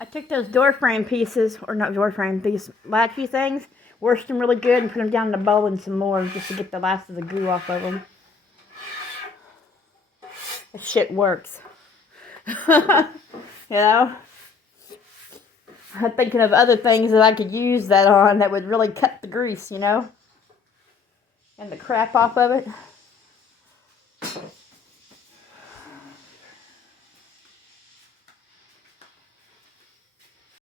I took those door frame pieces, or not door frame, these latchy things, washed them really good and put them down in the bowl and some more just to get the last of the goo off of them. This shit works. You know? I'm thinking of other things that I could use that on that would really cut the grease, you know? And the crap off of it.